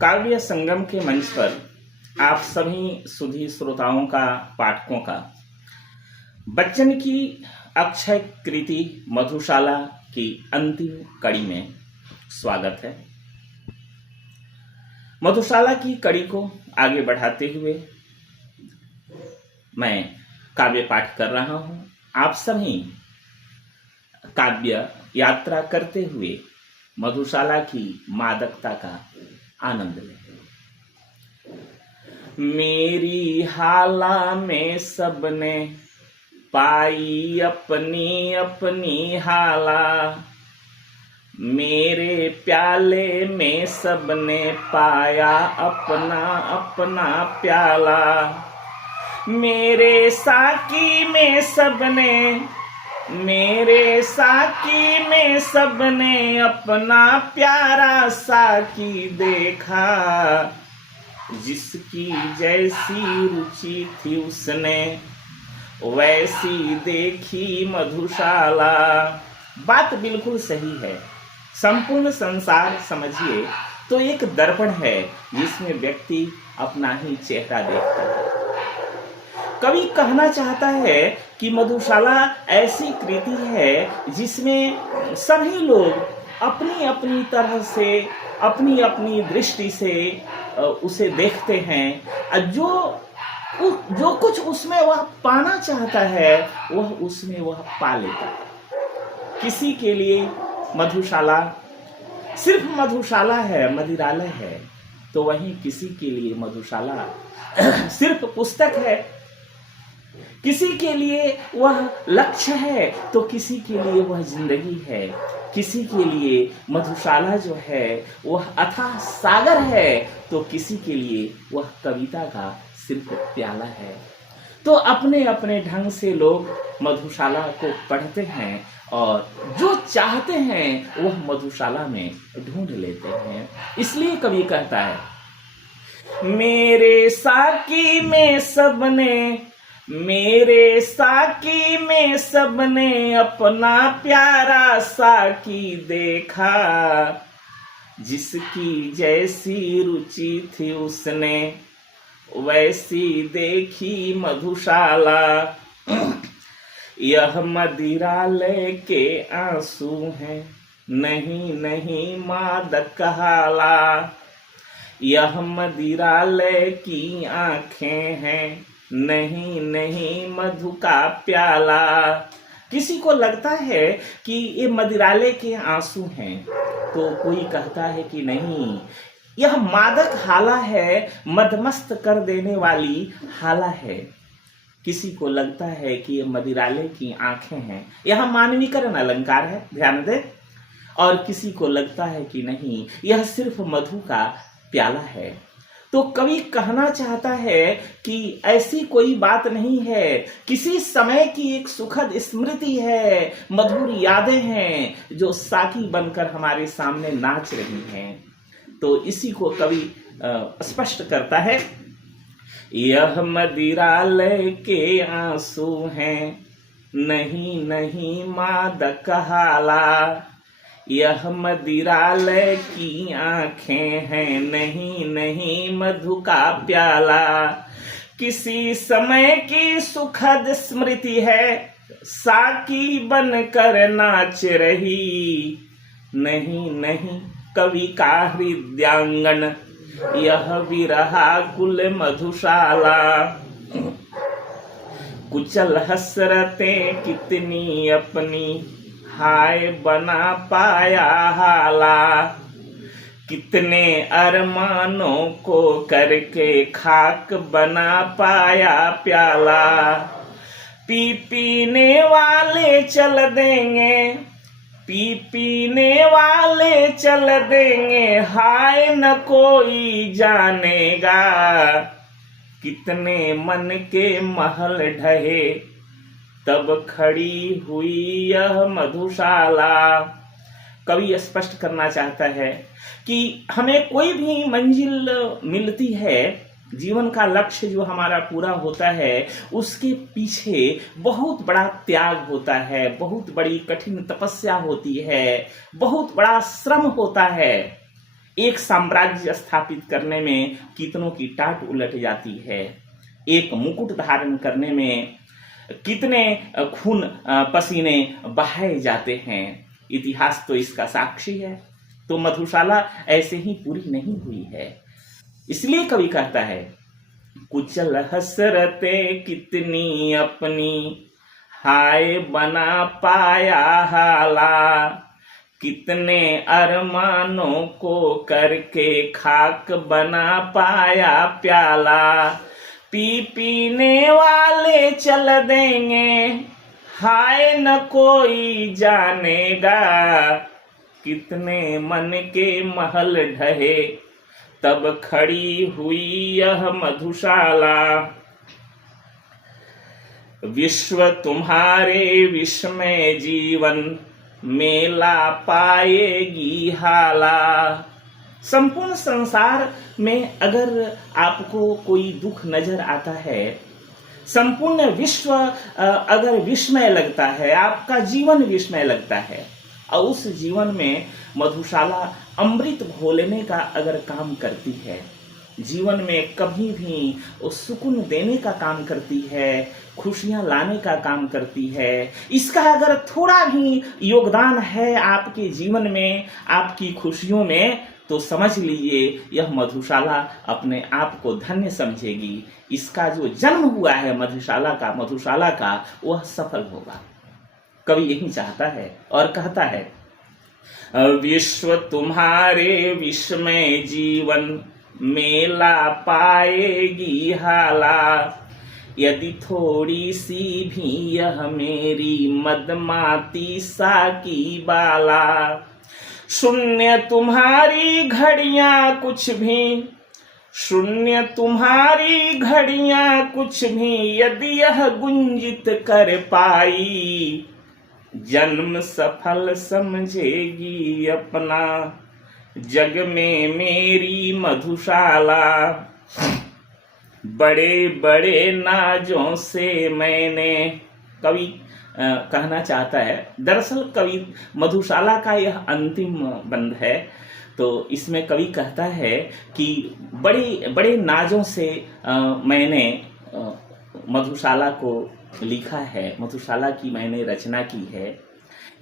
काव्य संगम के मंच पर आप सभी सुधी श्रोताओं का, पाठकों का बच्चन की अक्षय कृति मधुशाला की अंतिम कड़ी में स्वागत है। मधुशाला की कड़ी को आगे बढ़ाते हुए मैं काव्य पाठ कर रहा हूं। आप सभी काव्य यात्रा करते हुए मधुशाला की मादकता का आनंद लें। मेरी हाला में सबने पाई अपनी अपनी हाला, मेरे प्याले में सबने पाया अपना अपना प्याला, मेरे साकी में सबने अपना प्यारा साकी देखा, जिसकी जैसी रुचि थी उसने वैसी देखी मधुशाला। बात बिल्कुल सही है। संपूर्ण संसार समझिए तो एक दर्पण है जिसमें व्यक्ति अपना ही चेहरा देखता है। कवि कहना चाहता है कि मधुशाला ऐसी कृति है जिसमें सभी लोग अपनी अपनी तरह से, अपनी अपनी दृष्टि से उसे देखते हैं। जो कुछ उसमें वह पाना चाहता है वह उसमें वह पा लेता है। किसी के लिए मधुशाला सिर्फ मधुशाला है, मदिरालय है, तो वहीं किसी के लिए मधुशाला सिर्फ पुस्तक है। किसी के लिए वह लक्ष्य है तो किसी के लिए वह जिंदगी है। किसी के लिए मधुशाला जो है वह अथाह सागर है तो किसी के लिए वह कविता का सिर्फ प्याला है। तो अपने अपने ढंग से लोग मधुशाला को पढ़ते हैं और जो चाहते हैं वह मधुशाला में ढूंढ लेते हैं। इसलिए कवि कहता है, मेरे साकी में सबने अपना प्यारा साकी देखा, जिसकी जैसी रुचि थी उसने वैसी देखी मधुशाला। यह मदिरालय के आंसू हैं, नहीं नहीं मादक हाला, यह मदिरालय की आंखें हैं, नहीं नहीं मधु का प्याला। किसी को लगता है कि ये मदिरालय के आंसू हैं तो कोई कहता है कि नहीं, यह मादक हाला है, मदमस्त कर देने वाली हाला है। किसी को लगता है कि ये मदिरालय की आंखें हैं, यह मानवीकरण अलंकार है, ध्यान दें। और किसी को लगता है कि नहीं, यह सिर्फ मधु का प्याला है। तो कवि कहना चाहता है कि ऐसी कोई बात नहीं है, किसी समय की एक सुखद स्मृति है, मधुर यादें हैं जो साकी बनकर हमारे सामने नाच रही हैं। तो इसी को कवि स्पष्ट करता है, यह मदिरालय के आंसू हैं, नहीं नहीं मादक हाला, यह मदिरालय की आंखें हैं, नहीं नहीं मधु का प्याला। किसी समय की सुखद स्मृति है, साकी बनकर नाच रही, नहीं नहीं कवि का हृदयांगन, यह विरहा कुल मधुशाला। कुचल हसरतें कितनी अपनी, हाय बना पाया हाला, कितने अरमानों को करके खाक बना पाया प्याला। पीने वाले चल देंगे, हाय न कोई जानेगा, कितने मन के महल ढहे तब खड़ी हुई यह मधुशाला। कवि स्पष्ट करना चाहता है कि हमें कोई भी मंजिल मिलती है, जीवन का लक्ष्य जो हमारा पूरा होता है उसके पीछे बहुत बड़ा त्याग होता है, बहुत बड़ी कठिन तपस्या होती है, बहुत बड़ा श्रम होता है। एक साम्राज्य स्थापित करने में कितनों की टाट उलट जाती है, एक मुकुट धारण करने में कितने खून पसीने बहाए जाते हैं। इतिहास तो इसका साक्षी है। तो मधुशाला ऐसे ही पूरी नहीं हुई है। इसलिए कवि कहता है, कुचल हसरतें कितनी अपनी, हाय बना पाया हाला, कितने अरमानों को करके खाक बना पाया प्याला, पी पीने वाले चल देंगे, हाय न कोई जानेगा, कितने मन के महल ढहे, तब खड़ी हुई यह मधुशाला। विश्व तुम्हारे विश्व में जीवन, मेला पाएगी हाला। संपूर्ण संसार में अगर आपको कोई दुख नजर आता है, संपूर्ण विश्व अगर विस्मय लगता है, आपका जीवन विस्मय लगता है, और उस जीवन में मधुशाला अमृत घोलने का अगर काम करती है, जीवन में कभी भी उस सुकून देने का काम करती है, खुशियां लाने का काम करती है, इसका अगर थोड़ा भी योगदान है आपके जीवन में, आपकी खुशियों में, तो समझ लीजिए यह मधुशाला अपने आप को धन्य समझेगी। इसका जो जन्म हुआ है मधुशाला का वह सफल होगा। कवि यही चाहता है और कहता है, विश्व तुम्हारे विश्व में जीवन, मेला पाएगी हाला, यदि थोड़ी सी भी यह मेरी मदमाती सा की बाला। शून्य तुम्हारी घड़ियां कुछ भी, शून्य तुम्हारी घड़ियां कुछ भी, यदि यह गुंजित कर पाई, जन्म सफल समझेगी अपना, जग में मेरी मधुशाला। बड़े बड़े नाजों से मैंने, कवि कहना चाहता है, दरअसल कवि मधुशाला का यह अंतिम बंद है। तो इसमें कवि कहता है कि बड़े बड़े नाजों से मैंने मधुशाला को लिखा है, मधुशाला की मैंने रचना की है।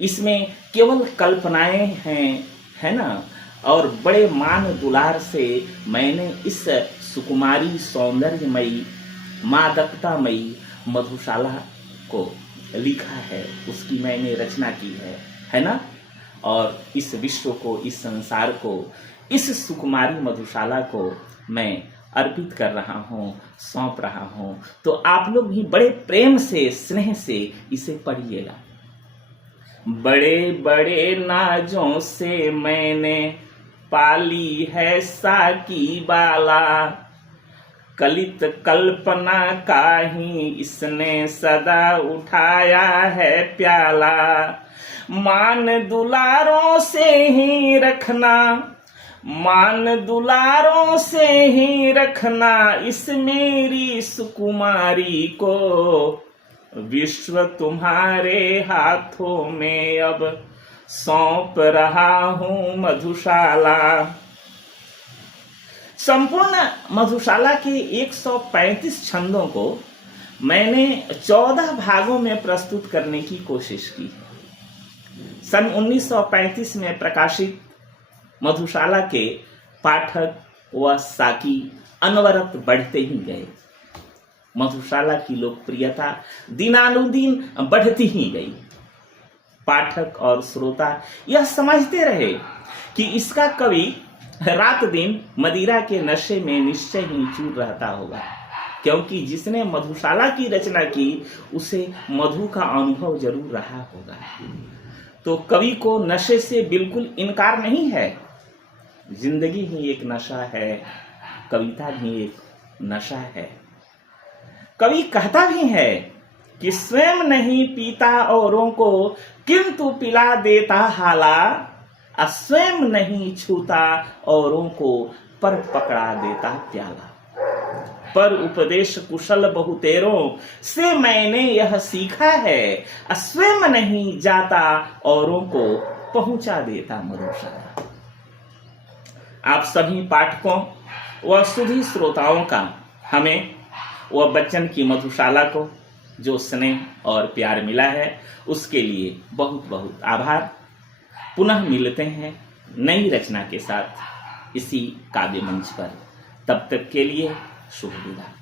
इसमें केवल कल्पनाएं हैं, है ना, और बड़े मान दुलार से मैंने इस सुकुमारी सौंदर्यमयी मादकतामयी मधुशाला को लिखा है, उसकी मैंने रचना की है ना। और इस विश्व को, इस संसार को, इस सुकुमारी मधुशाला को मैं अर्पित कर रहा हूँ, सौंप रहा हूँ। तो आप लोग भी बड़े प्रेम से, स्नेह से इसे पढ़िएगा। बड़े बड़े नाजों से मैंने पाली है साकी बाला, कलित कल्पना का ही इसने सदा उठाया है प्याला। मान दुलारों से ही रखना, मान दुलारों से ही रखना इस मेरी सुकुमारी को, विश्व तुम्हारे हाथों में अब सौंप रहा हूँ मधुशाला। संपूर्ण मधुशाला के 135 छंदों को मैंने 14 भागों में प्रस्तुत करने की कोशिश की। सन 1935 में प्रकाशित मधुशाला के पाठक व साकी अनवरत बढ़ते ही गए। मधुशाला की लोकप्रियता दिनानुदिन बढ़ती ही गई। पाठक और श्रोता यह समझते रहे कि इसका कवि रात दिन मदिरा के नशे में निश्चय ही चूर रहता होगा, क्योंकि जिसने मधुशाला की रचना की उसे मधु का अनुभव जरूर रहा होगा। तो कवि को नशे से बिल्कुल इनकार नहीं है। जिंदगी ही एक नशा है, कविता भी एक नशा है। कवि कहता भी है कि स्वयं नहीं पीता औरों को, किंतु पिला देता हाला, स्वयं नहीं छूता औरों को, पर पकड़ा देता प्याला। पर उपदेश कुशल बहुतेरों से मैंने यह सीखा है, स्वयं नहीं जाता औरों को, पहुंचा देता मधुशाला। आप सभी पाठकों व सुधी श्रोताओं का हमें व बच्चन की मधुशाला को जो स्नेह और प्यार मिला है उसके लिए बहुत बहुत आभार। पुनः मिलते हैं नई रचना के साथ इसी काव्य मंच पर। तब तक के लिए शुभ विदा।